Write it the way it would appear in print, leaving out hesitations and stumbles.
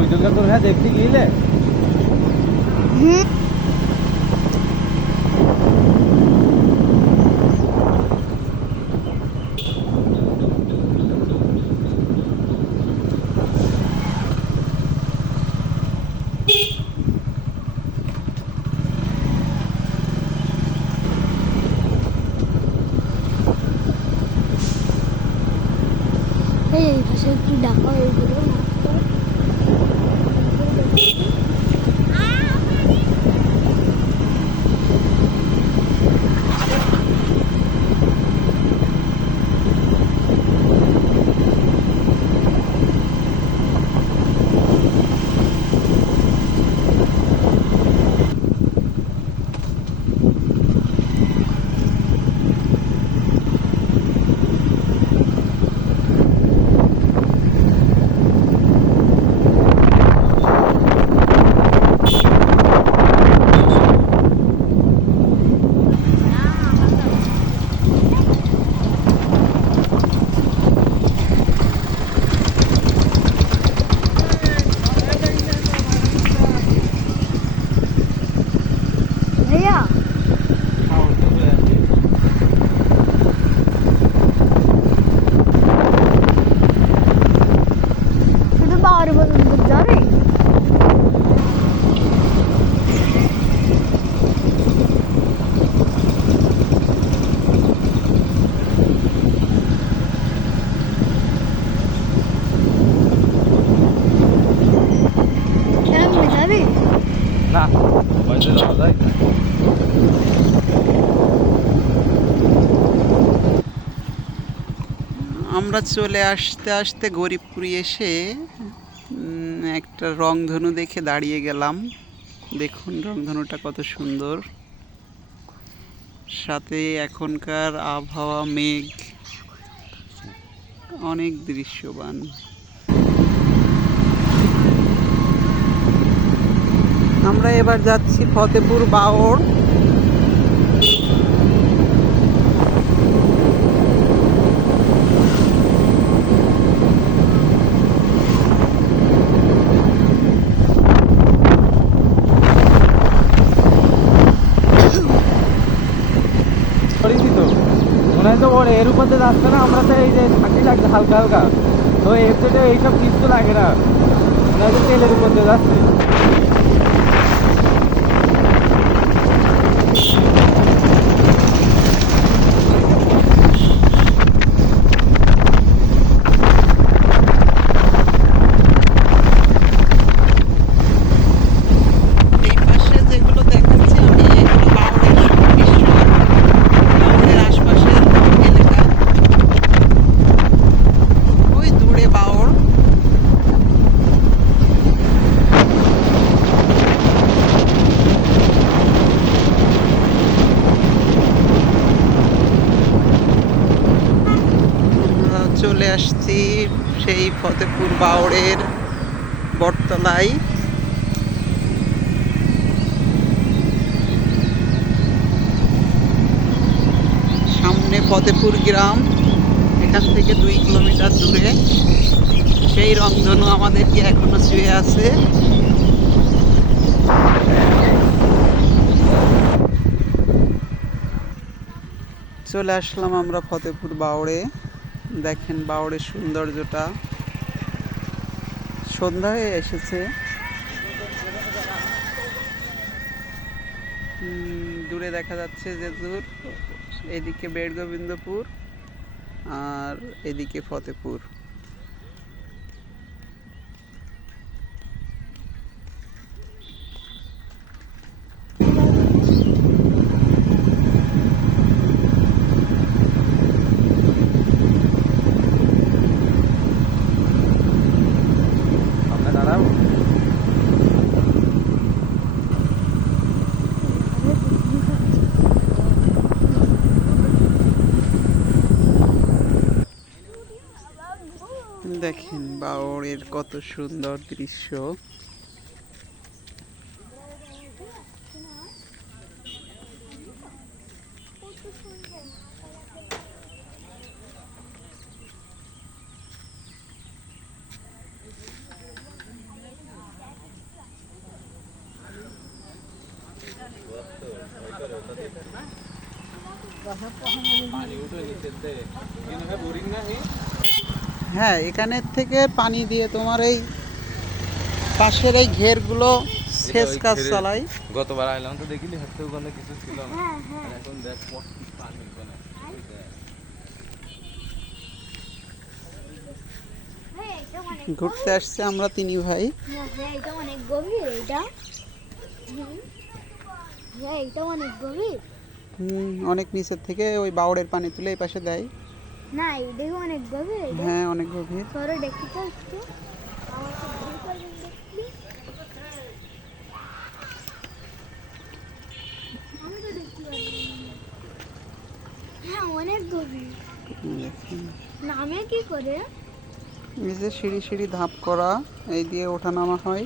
বৈদ্যুতিক তোর হ্যাঁ দেখতে গিয়েলে এই পাশে একটু ডাকা এইগুলো ভাইয়া শুধু বাবার বলুন যাবে যাবি না পয়সা দেওয়া যায় আমরা চলে আসতে আসতে গরিবপুরে এসে একটা রংধনু দেখে দাঁড়িয়ে গেলাম। দেখুন রংধনুটা কত সুন্দর, সাথে এখনকার আবহাওয়া মেঘ, অনেক দৃশ্যবান। আমরা এবার যাচ্ছি ফতেপুর বাওড়। পরিচিত মনে হয় তো ওর এর উপর দিয়ে যাচ্ছে না, আমরা তো এই যে ছাঁকি লাগছে হালকা হালকা, তো এর থেকে এইসব কিছু লাগে না, মনে হয় তেলের উপর দিয়ে যাচ্ছে। এই পাশে যেগুলো দেখাচ্ছি আমি, এগুলো বাওড়ের সংমিশ্রণ, বাওড়ের আশপাশের এলাকা। ওই দূরে বাওড়। আমরা চলে আসছি সেই ফতেপুর বাওড়ের বটতলায়। সামনে ফতেপুর গ্রাম, এখান থেকে 2 কিলোমিটার দূরে। সেই রংধনু আমাদেরকে এখনো ছুঁয়ে আছে। চলে আসলাম আমরা ফতেপুর বাওড়ে। দেখেন বাওড়ের সৌন্দর্যটা, সন্ধ্যা হয়ে এসেছে। দূরে দেখা যাচ্ছে যে দূর, এদিকে বেড়গোবিন্দপুর আর এদিকে ফতেপুর। আমরা দাঁড়াও। দেখেন বাওড়ের কত সুন্দর দৃশ্য। পানি উঠে নিচেতে বোরিং না হ্যাঁ, এখানের থেকে পানি দিয়ে তোমার এই পাশের এই ঘেরগুলো সেচ কাজ চালাই। গতবার আইলাম তো দেখিনি হাতে ওখানে কিছু ছিল না, হ্যাঁ হ্যাঁ আর এখন দেখ কত পানি ওখানে। হ্যাঁ এটা অনেক ঘুরতে আসছে আমরা তিনই ভাই। হ্যাঁ এটা অনেক গভীর এটা হ্যাঁ এটা অনেক গভীর অনেক নিচের থেকে ওই বাউড়ের পানি তুলে এই পাশে দেয়। না এটাও অনেক গভীর এটা হ্যাঁ, অনেক গভীর। সরে দেখি তো একটু আমার তো ভুল করে দেখি আমি তো দেখতে পারি হ্যাঁ অনেক গভীর দেখুন, নামে কি করে এই যে সিঁড়ি সিঁড়ি ধাপ করা, এই দিয়ে ওঠা নামা হয়।